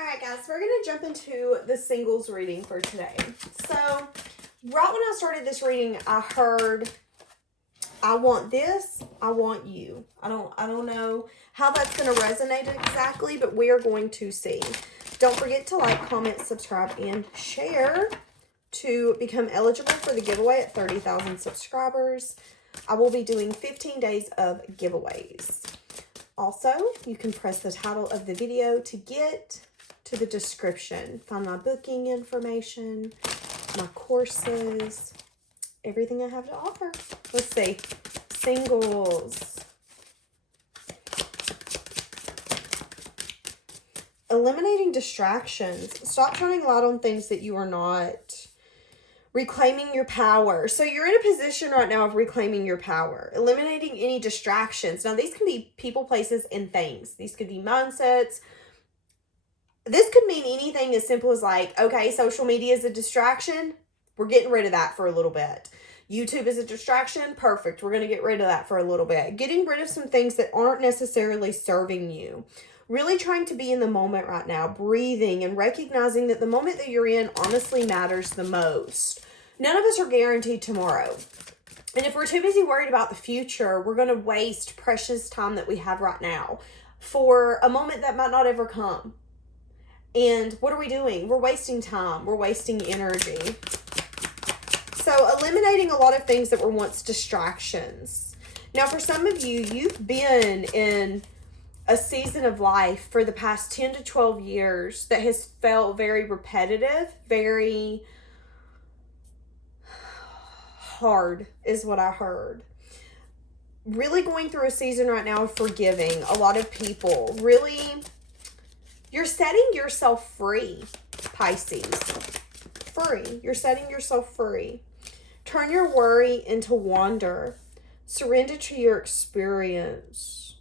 Alright guys, we're going to jump into the singles reading for today. So, right when I started this reading, I heard, I want this, I want you. I don't know how that's going to resonate exactly, but we are going to see. Don't forget to like, comment, subscribe, and share to become eligible for the giveaway at 30,000 subscribers. I will be doing 15 days of giveaways. Also, you can press the title of the video to get to the description. Find my booking information, my courses, everything I have to offer. Let's see. Singles. Eliminating distractions. Stop shining light on things that you are not. Reclaiming your power. So you're in a position right now of reclaiming your power. Eliminating any distractions. Now, these can be people, places, and things. These could be mindsets. This could mean anything as simple as like, okay, social media is a distraction. We're getting rid of that for a little bit. YouTube is a distraction. Perfect. We're going to get rid of that for a little bit. Getting rid of some things that aren't necessarily serving you. Really trying to be in the moment right now. Breathing and recognizing that the moment that you're in honestly matters the most. None of us are guaranteed tomorrow. And if we're too busy worried about the future, we're going to waste precious time that we have right now for a moment that might not ever come. And what are we doing? We're wasting time. We're wasting energy. So eliminating a lot of things that were once distractions. Now, for some of you, you've been in a season of life for the past 10 to 12 years that has felt very repetitive, very hard is what I heard. Really going through a season right now of forgiving a lot of people. Really, you're setting yourself free, Pisces. Free. You're setting yourself free. Turn your worry into wonder. Surrender to your experience.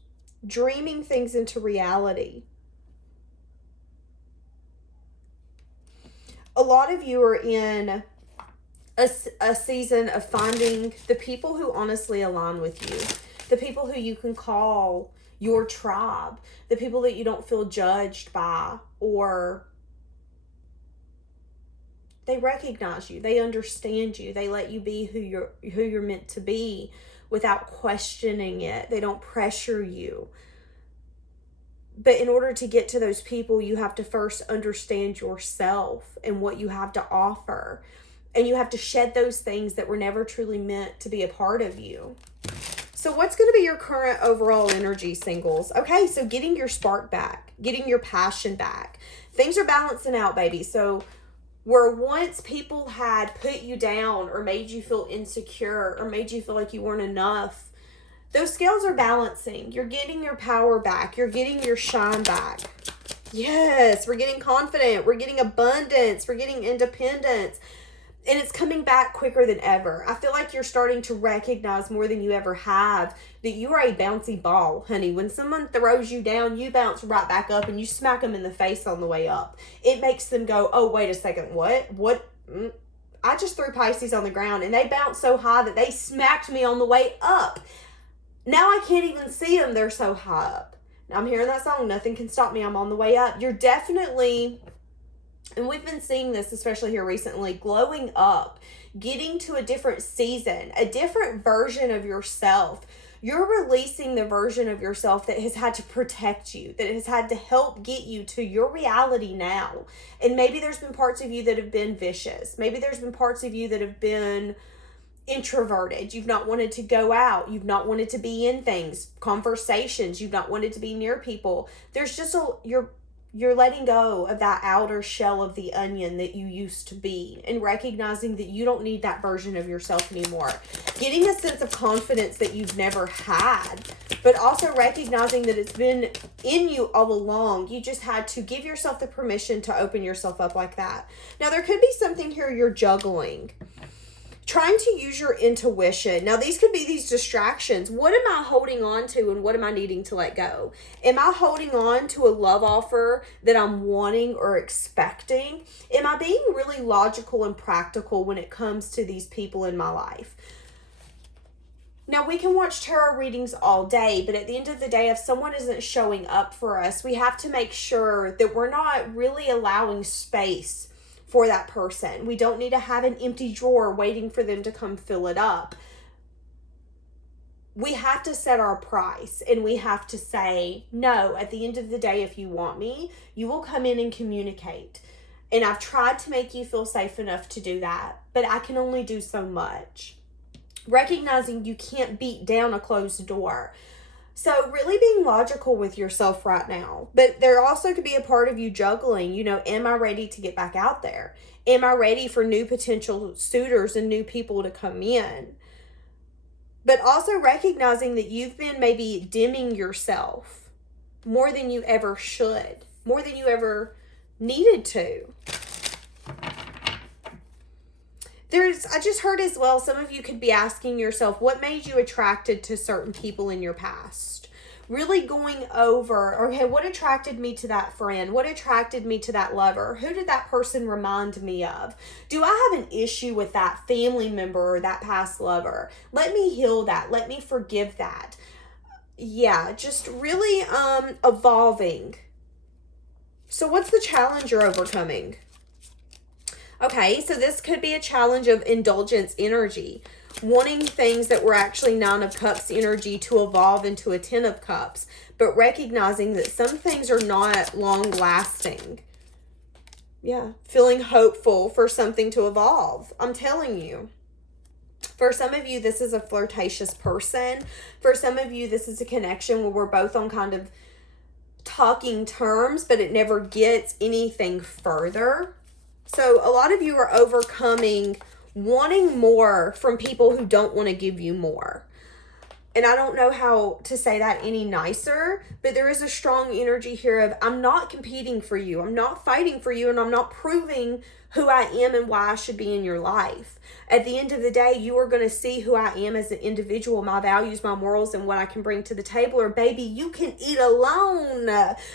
Dreaming things into reality. A lot of you are in a season of finding the people who honestly align with you. The people who you can call your tribe. The people that you don't feel judged by, or they recognize you. They understand you. They let you be who you're meant to be without questioning it. They don't pressure you. But in order to get to those people, you have to first understand yourself and what you have to offer. And you have to shed those things that were never truly meant to be a part of you. So what's going to be your current overall energy, singles? Okay, so getting your spark back, getting your passion back. Things are balancing out, baby. So where once people had put you down or made you feel insecure or made you feel like you weren't enough, those scales are balancing. You're getting your power back. You're getting your shine back. Yes, we're getting confident. We're getting abundance. We're getting independence. And it's coming back quicker than ever. I feel like you're starting to recognize more than you ever have that you are a bouncy ball, honey. When someone throws you down, you bounce right back up and you smack them in the face on the way up. It makes them go, oh, wait a second, what? I just threw Pisces on the ground and they bounced so high that they smacked me on the way up. Now I can't even see them. They're so high up. Now I'm hearing that song, Nothing Can Stop Me. I'm on the way up. You're definitely... And we've been seeing this, especially here recently, glowing up, getting to a different season, a different version of yourself. You're releasing the version of yourself that has had to protect you, that has had to help get you to your reality now. And maybe there's been parts of you that have been vicious. Maybe there's been parts of you that have been introverted. You've not wanted to go out. You've not wanted to be in things, conversations. You've not wanted to be near people. There's just you're letting go of that outer shell of the onion that you used to be and recognizing that you don't need that version of yourself anymore. Getting a sense of confidence that you've never had, but also recognizing that it's been in you all along. You just had to give yourself the permission to open yourself up like that. Now, there could be something here you're juggling. Trying to use your intuition. Now, these could be these distractions. What am I holding on to and what am I needing to let go? Am I holding on to a love offer that I'm wanting or expecting? Am I being really logical and practical when it comes to these people in my life? Now, we can watch tarot readings all day, but at the end of the day, if someone isn't showing up for us, we have to make sure that we're not really allowing space for that person. We don't need to have an empty drawer waiting for them to come fill it up. We have to set our price, and we have to say, no, at the end of the day, if you want me, you will come in and communicate. And I've tried to make you feel safe enough to do that, but I can only do so much. Recognizing you can't beat down a closed door. So really being logical with yourself right now. But there also could be a part of you juggling, am I ready to get back out there? Am I ready for new potential suitors and new people to come in? But also recognizing that you've been maybe dimming yourself more than you ever should, more than you ever needed to. I just heard as well, some of you could be asking yourself, what made you attracted to certain people in your past? Really going over, okay, what attracted me to that friend? What attracted me to that lover? Who did that person remind me of? Do I have an issue with that family member or that past lover? Let me heal that. Let me forgive that. Yeah, just really evolving. So what's the challenge you're overcoming? Okay, so this could be a challenge of indulgence energy. Wanting things that were actually 9 of Cups energy to evolve into a 10 of Cups. But recognizing that some things are not long lasting. Yeah, feeling hopeful for something to evolve. I'm telling you. For some of you, this is a flirtatious person. For some of you, this is a connection where we're both on kind of talking terms, but it never gets anything further. So a lot of you are overcoming wanting more from people who don't want to give you more. And I don't know how to say that any nicer, but there is a strong energy here of, I'm not competing for you. I'm not fighting for you, and I'm not proving who I am and why I should be in your life. At the end of the day, you are going to see who I am as an individual, my values, my morals, and what I can bring to the table. Or baby, you can eat alone,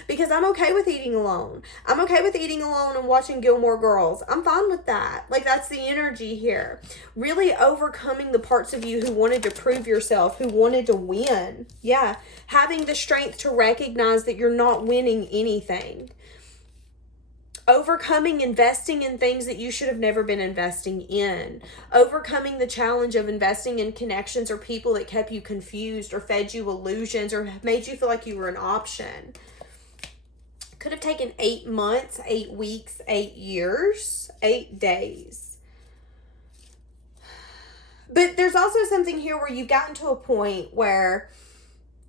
because I'm okay with eating alone. I'm okay with eating alone and watching Gilmore Girls. I'm fine with that. Like, that's the energy here. Really overcoming the parts of you who wanted to prove yourself, who wanted to win. Yeah. Having the strength to recognize that you're not winning anything. Overcoming investing in things that you should have never been investing in. Overcoming the challenge of investing in connections or people that kept you confused or fed you illusions or made you feel like you were an option. Could have taken 8 months, 8 weeks, 8 years, 8 days. But there's also something here where you've gotten to a point where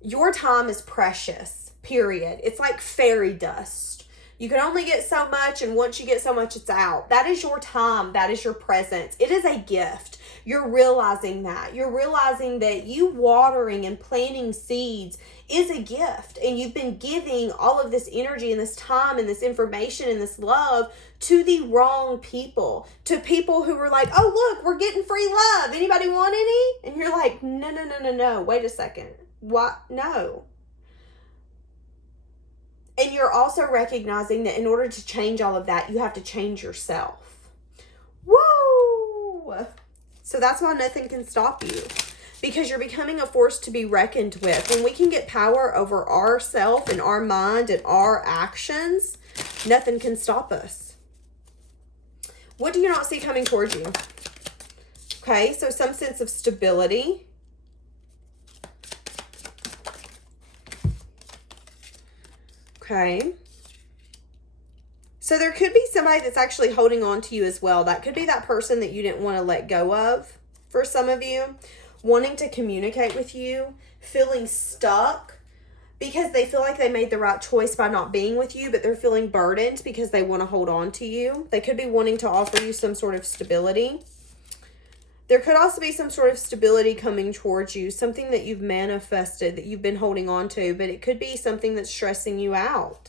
your time is precious, period. It's like fairy dust. You can only get so much, and once you get so much, it's out. That is your time. That is your presence. It is a gift. You're realizing that. You're realizing that you watering and planting seeds is a gift. And you've been giving all of this energy and this time and this information and this love to the wrong people. To people who were like, oh, look, we're getting free love. Anybody want any? And you're like, no. Wait a second. What? No. And you're also recognizing that in order to change all of that, you have to change yourself. Woo! So that's why nothing can stop you. Because you're becoming a force to be reckoned with. When we can get power over ourself and our mind and our actions, nothing can stop us. What do you not see coming towards you? Okay, so some sense of stability. Okay. So there could be somebody that's actually holding on to you as well. That could be that person that you didn't want to let go of for some of you. Wanting to communicate with you. Feeling stuck because they feel like they made the right choice by not being with you, but they're feeling burdened because they want to hold on to you. They could be wanting to offer you some sort of stability. There could also be some sort of stability coming towards you, something that you've manifested, that you've been holding on to, but it could be something that's stressing you out.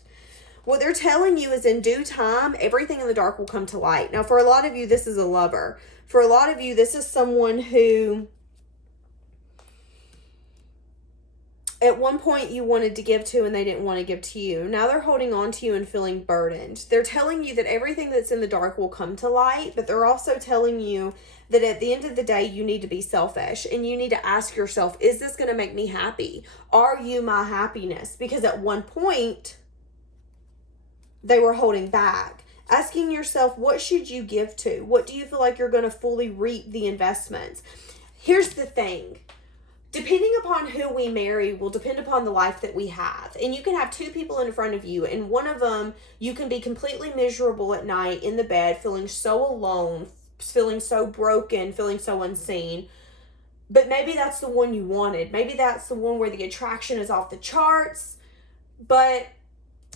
What they're telling you is in due time, everything in the dark will come to light. Now, for a lot of you, this is a lover. For a lot of you, this is someone who At one point you wanted to give to and they didn't want to give to you. Now they're holding on to you and feeling burdened. They're telling you that everything that's in the dark will come to light, but they're also telling you that at the end of the day, you need to be selfish and you need to ask yourself, is this going to make me happy? Are you my happiness? Because at one point, they were holding back. Asking yourself, what should you give to? What do you feel like you're going to fully reap the investments? Here's the thing. Depending upon who we marry will depend upon the life that we have. And you can have two people in front of you, and one of them, you can be completely miserable at night in the bed, feeling so alone, feeling so broken, feeling so unseen. But maybe that's the one you wanted. Maybe that's the one where the attraction is off the charts, but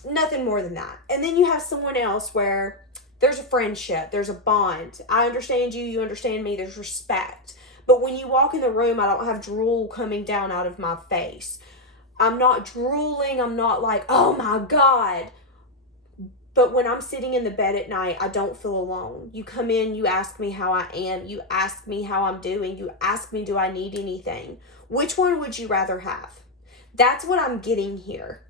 nothing more than that. And then you have someone else where there's a friendship, there's a bond. I understand you, you understand me, there's respect. But when you walk in the room, I don't have drool coming down out of my face. I'm not drooling. I'm not like, oh my God. But when I'm sitting in the bed at night, I don't feel alone. You come in, you ask me how I am. You ask me how I'm doing. You ask me, do I need anything? Which one would you rather have? That's what I'm getting here.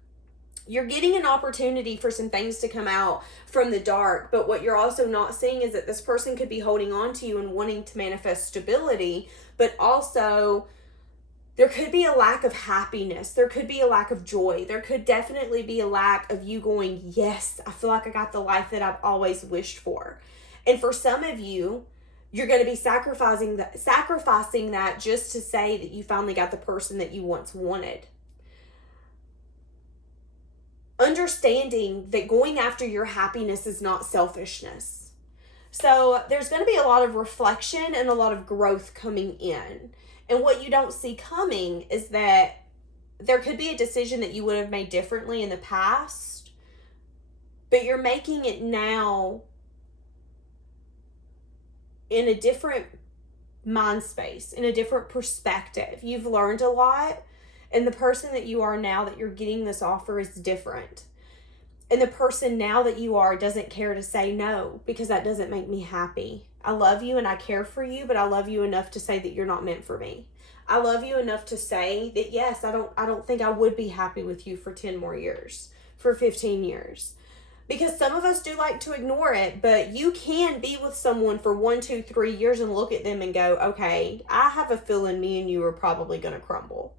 You're getting an opportunity for some things to come out from the dark, but what you're also not seeing is that this person could be holding on to you and wanting to manifest stability, but also there could be a lack of happiness. There could be a lack of joy. There could definitely be a lack of you going, yes, I feel like I got the life that I've always wished for. And for some of you, you're going to be sacrificing that just to say that you finally got the person that you once wanted. Understanding that going after your happiness is not selfishness. So there's going to be a lot of reflection and a lot of growth coming in. And what you don't see coming is that there could be a decision that you would have made differently in the past, but you're making it now in a different mind space, in a different perspective. You've learned a lot. And the person that you are now that you're getting this offer is different. And the person now that you are doesn't care to say no, because that doesn't make me happy. I love you and I care for you, but I love you enough to say that you're not meant for me. I love you enough to say that, yes, I don't think I would be happy with you for 10 more years, for 15 years. Because some of us do like to ignore it, but you can be with someone for 1, 2, 3 years and look at them and go, okay, I have a feeling me and you are probably going to crumble.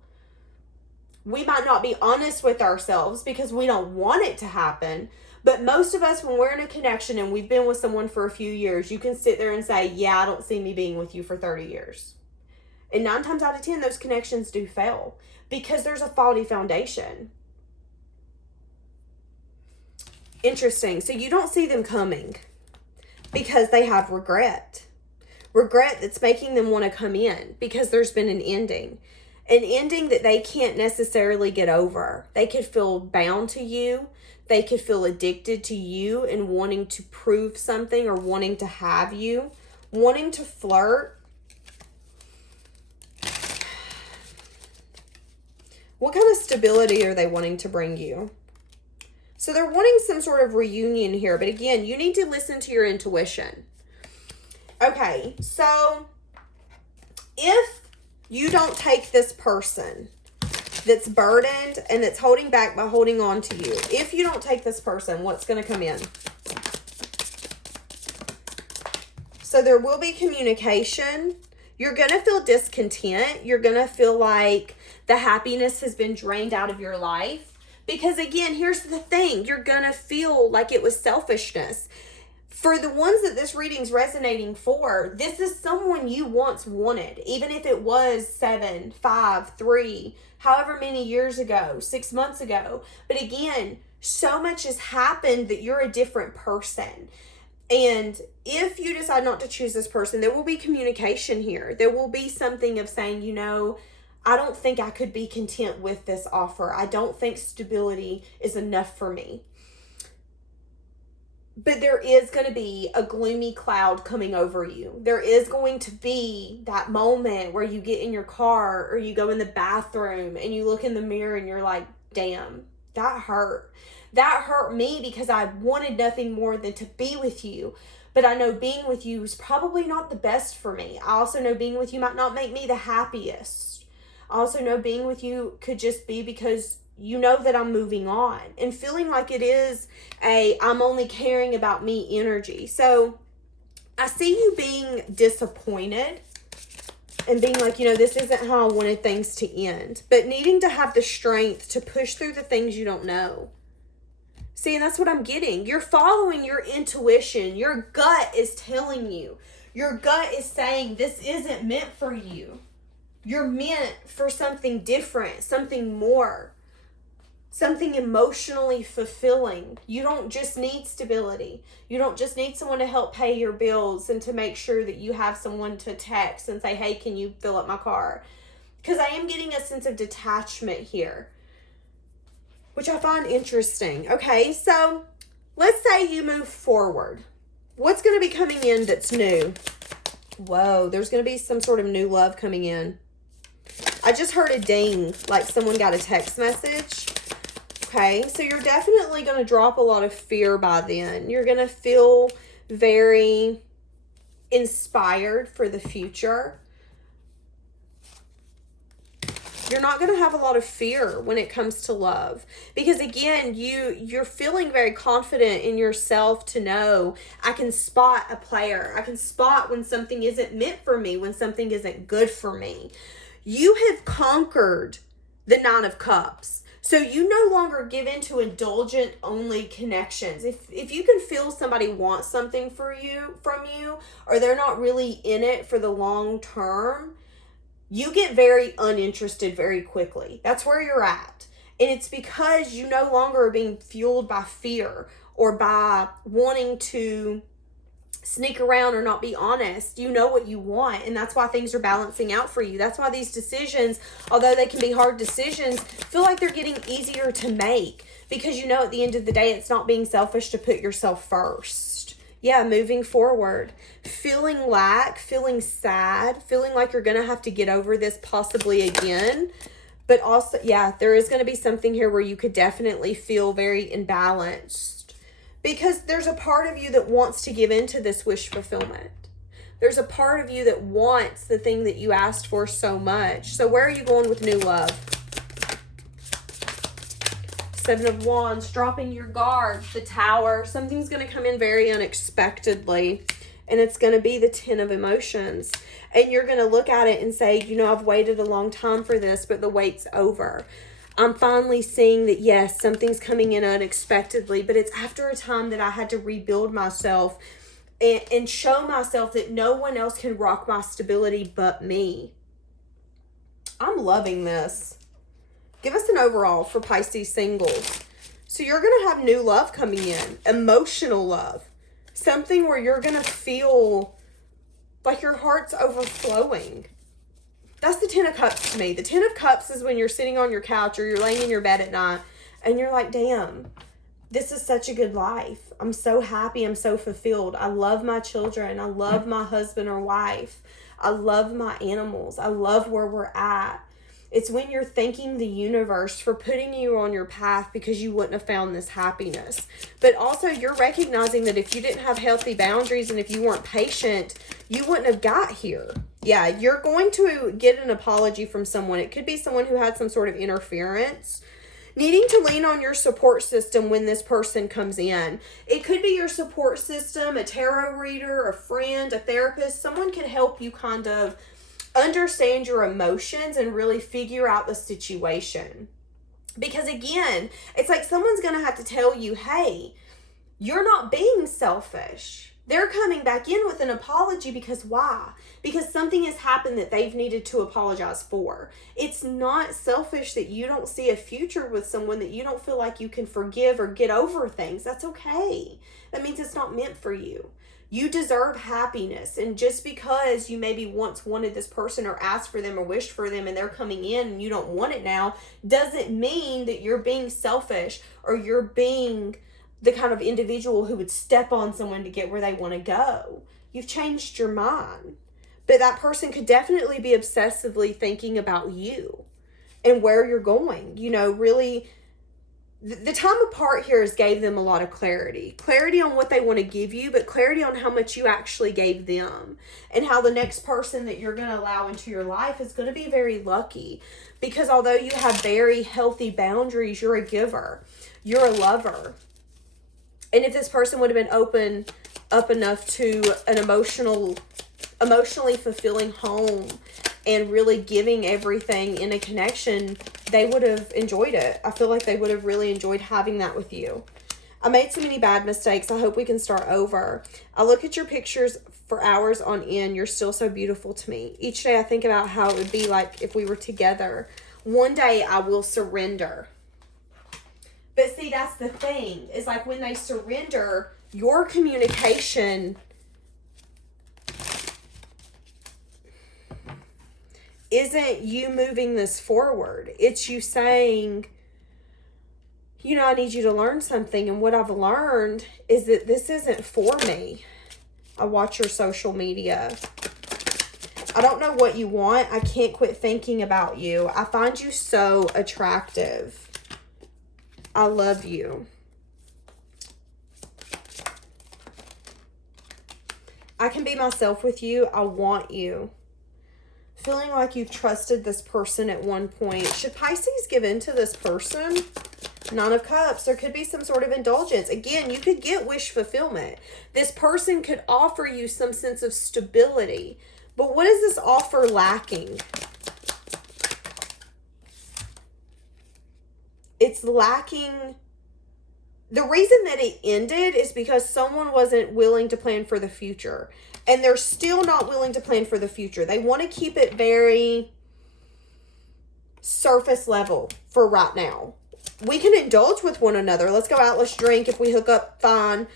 We might not be honest with ourselves because we don't want it to happen. But most of us, when we're in a connection and we've been with someone for a few years, you can sit there and say, yeah, I don't see me being with you for 30 years. And 9 times out of 10, those connections do fail because there's a faulty foundation. Interesting. So you don't see them coming because they have regret. Regret that's making them want to come in because there's been an ending. An ending that they can't necessarily get over. They could feel bound to you. They could feel addicted to you and wanting to prove something or wanting to have you. Wanting to flirt. What kind of stability are they wanting to bring you? So they're wanting some sort of reunion here. But again, you need to listen to your intuition. Okay, so if you don't take this person that's burdened and that's holding back by holding on to you. If you don't take this person, what's going to come in? So there will be communication. You're going to feel discontent. You're going to feel like the happiness has been drained out of your life. Because again, here's the thing. You're going to feel like it was selfishness. For the ones that this reading's resonating for, this is someone you once wanted, even if it was 7, 5, 3, however many years ago, 6 months ago. But again, so much has happened that you're a different person. And if you decide not to choose this person, there will be communication here. There will be something of saying, you know, I don't think I could be content with this offer. I don't think stability is enough for me. But there is going to be a gloomy cloud coming over you. There is going to be that moment where you get in your car or you go in the bathroom and you look in the mirror and you're like, damn, that hurt. That hurt me because I wanted nothing more than to be with you. But I know being with you is probably not the best for me. I also know being with you might not make me the happiest. I also know being with you could just be because you know that I'm moving on, and feeling like it is I'm only caring about me energy. So I see you being disappointed and being like, this isn't how I wanted things to end, but needing to have the strength to push through the things you don't know. See, and that's what I'm getting. You're following your intuition. Your gut is telling you. Your gut is saying this isn't meant for you. You're meant for something different, something more, something emotionally fulfilling. You don't just need stability. You don't just need someone to help pay your bills and to make sure that you have someone to text and say, hey, can you fill up my car? Because I am getting a sense of detachment here, which I find interesting. Okay, so let's say you move forward. What's going to be coming in that's new? Whoa, there's going to be some sort of new love coming in. I just heard a ding, like someone got a text message. Okay, so you're definitely going to drop a lot of fear by then. You're going to feel very inspired for the future. You're not going to have a lot of fear when it comes to love, because again, you're feeling very confident in yourself to know I can spot a player. I can spot when something isn't meant for me, when something isn't good for me. You have conquered the Nine of Cups. So you no longer give into indulgent only connections. If you can feel somebody wants something from you, or they're not really in it for the long term, you get very uninterested very quickly. That's where you're at. And it's because you no longer are being fueled by fear or by wanting to sneak around or not be honest. You know what you want, and that's why things are balancing out for you. That's why these decisions, although they can be hard decisions, feel like they're getting easier to make, because you know at the end of the day, it's not being selfish to put yourself first. Yeah, moving forward, feeling lack, feeling sad, feeling like you're going to have to get over this possibly again. But also, yeah, there is going to be something here where you could definitely feel very imbalanced, because there's a part of you that wants to give into this wish fulfillment. There's a part of you that wants the thing that you asked for so much. So where are you going with new love? Seven of Wands, dropping your guard, the Tower. Something's going to come in very unexpectedly, and it's going to be the Ten of Emotions. And you're going to look at it and say, I've waited a long time for this, but the wait's over. I'm finally seeing that, yes, something's coming in unexpectedly, but it's after a time that I had to rebuild myself and show myself that no one else can rock my stability but me. I'm loving this. Give us an overall for Pisces singles. So you're going to have new love coming in, emotional love, something where you're going to feel like your heart's overflowing. That's the Ten of Cups to me. The Ten of Cups is when you're sitting on your couch or you're laying in your bed at night and you're like, damn, this is such a good life. I'm so happy. I'm so fulfilled. I love my children. I love my husband or wife. I love my animals. I love where we're at. It's when you're thanking the universe for putting you on your path, because you wouldn't have found this happiness. But also you're recognizing that if you didn't have healthy boundaries and if you weren't patient, you wouldn't have got here. Yeah, you're going to get an apology from someone. It could be someone who had some sort of interference. Needing to lean on your support system when this person comes in. It could be your support system, a tarot reader, a friend, a therapist. Someone can help you kind of understand your emotions and really figure out the situation. Because again, it's like someone's going to have to tell you, hey, you're not being selfish. They're coming back in with an apology because why? Because something has happened that they've needed to apologize for. It's not selfish that you don't see a future with someone, that you don't feel like you can forgive or get over things. That's okay. That means it's not meant for you. You deserve happiness. And just because you maybe once wanted this person or asked for them or wished for them and they're coming in and you don't want it now, doesn't mean that you're being selfish or you're being the kind of individual who would step on someone to get where they want to go. You've changed your mind. But that person could definitely be obsessively thinking about you and where you're going. Really the time apart here has gave them a lot of clarity. Clarity on what they want to give you, but clarity on how much you actually gave them. And how the next person that you're going to allow into your life is going to be very lucky. Because although you have very healthy boundaries, you're a giver. You're a lover. And if this person would have been open up enough to an emotionally fulfilling home and really giving everything in a connection, they would have enjoyed it. I feel like they would have really enjoyed having that with you. I made so many bad mistakes. I hope we can start over. I look at your pictures for hours on end. You're still so beautiful to me. Each day I think about how it would be like if we were together. One day I will surrender. But see, that's the thing. Is like when they surrender, your communication isn't you moving this forward. It's you saying, you know, I need you to learn something. And what I've learned is that this isn't for me. I watch your social media. I don't know what you want. I can't quit thinking about you. I find you so attractive. I love you. I can be myself with you. I want you. Feeling like you've trusted this person at one point. Should Pisces give in to this person? Nine of Cups. There could be some sort of indulgence. Again, you could get wish fulfillment. This person could offer you some sense of stability. But what is this offer lacking? It's lacking. The reason that it ended is because someone wasn't willing to plan for the future. And they're still not willing to plan for the future. They want to keep it very surface level for right now. We can indulge with one another. Let's go out, let's drink. If we hook up, fine.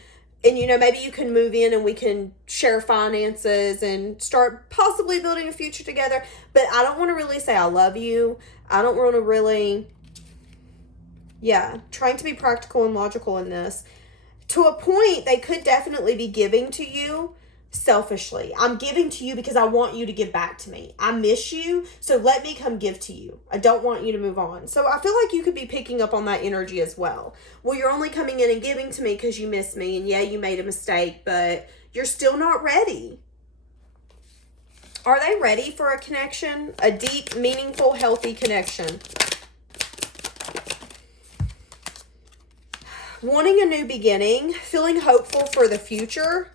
And, you know, maybe you can move in and we can share finances and start possibly building a future together. But I don't want to really say I love you. I don't want to really, trying to be practical and logical in this. To a point, they could definitely be giving to you selfishly. I'm giving to you because I want you to give back to me. I miss you, so let me come give to you. I don't want you to move on. So I feel like you could be picking up on that energy as well. Well, you're only coming in and giving to me because you miss me, and yeah, you made a mistake, but you're still not ready. Are they ready for a connection? A deep, meaningful, healthy connection. Wanting a new beginning, feeling hopeful for the future,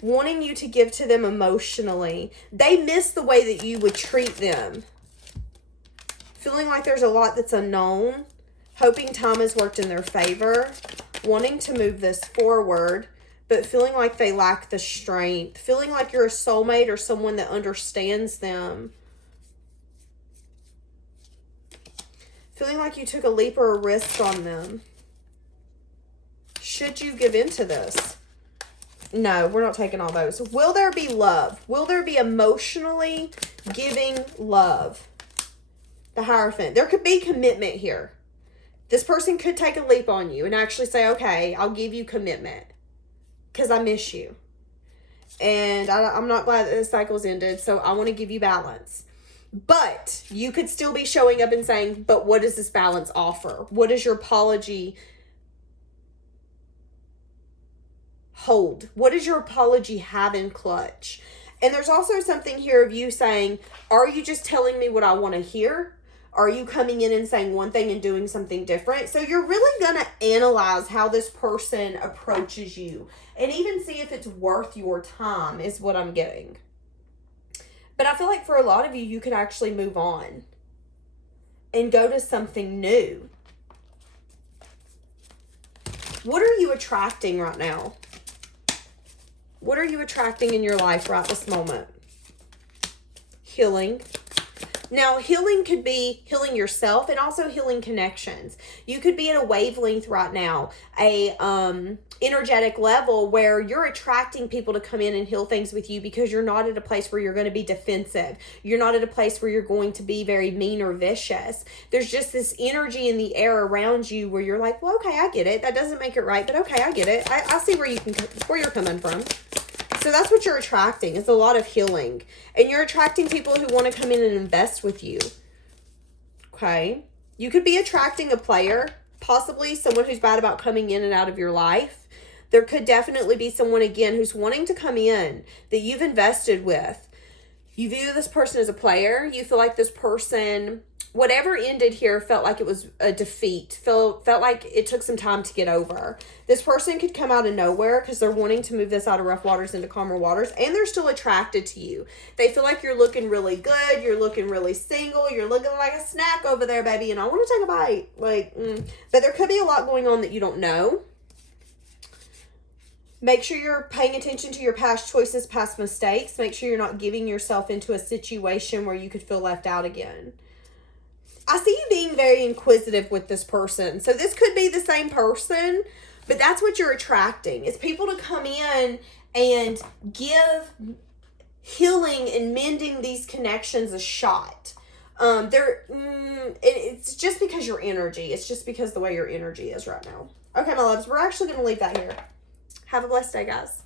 wanting you to give to them emotionally. They miss the way that you would treat them. Feeling like there's a lot that's unknown. Hoping time has worked in their favor. Wanting to move this forward, but feeling like they lack the strength. Feeling like you're a soulmate or someone that understands them. Feeling like you took a leap or a risk on them. Should you give into this? No, we're not taking all those. Will there be love? Will there be emotionally giving love? The Hierophant. There could be commitment here. This person could take a leap on you and actually say, okay, I'll give you commitment because I miss you. And I'm not glad that this cycle's ended, so I want to give you balance. But you could still be showing up and saying, but what does this balance offer? What does your apology hold? What does your apology have in clutch? And there's also something here of you saying, are you just telling me what I want to hear? Are you coming in and saying one thing and doing something different? So you're really going to analyze how this person approaches you and even see if it's worth your time is what I'm getting. But I feel like for a lot of you, you could actually move on and go to something new. What are you attracting right now? What are you attracting in your life right this moment? Healing. Now, healing could be healing yourself and also healing connections. You could be at a wavelength right now, a energetic level where you're attracting people to come in and heal things with you because you're not at a place where you're going to be defensive. You're not at a place where you're going to be very mean or vicious. There's just this energy in the air around you where you're like, well, okay, I get it. That doesn't make it right, but okay, I get it. I see where you're coming from. So that's what you're attracting. It's a lot of healing. And you're attracting people who want to come in and invest with you. Okay? You could be attracting a player possibly someone who's bad about coming in and out of your life. There could definitely be someone, again, who's wanting to come in that you've invested with. You view this person as a player. You feel like this person, whatever ended here, felt like it was a defeat. Felt like it took some time to get over. This person could come out of nowhere because they're wanting to move this out of rough waters into calmer waters, and they're still attracted to you. They feel like you're looking really good. You're looking really single. You're looking like a snack over there, baby, and I want to take a bite. But there could be a lot going on that you don't know. Make sure you're paying attention to your past choices, past mistakes. Make sure you're not giving yourself into a situation where you could feel left out again. I see you being very inquisitive with this person. So this could be the same person, but that's what you're attracting. It's people to come in and give healing and mending these connections a shot. It's just because your energy. It's just because the way your energy is right now. Okay, my loves, we're actually going to leave that here. Have a blessed day, guys.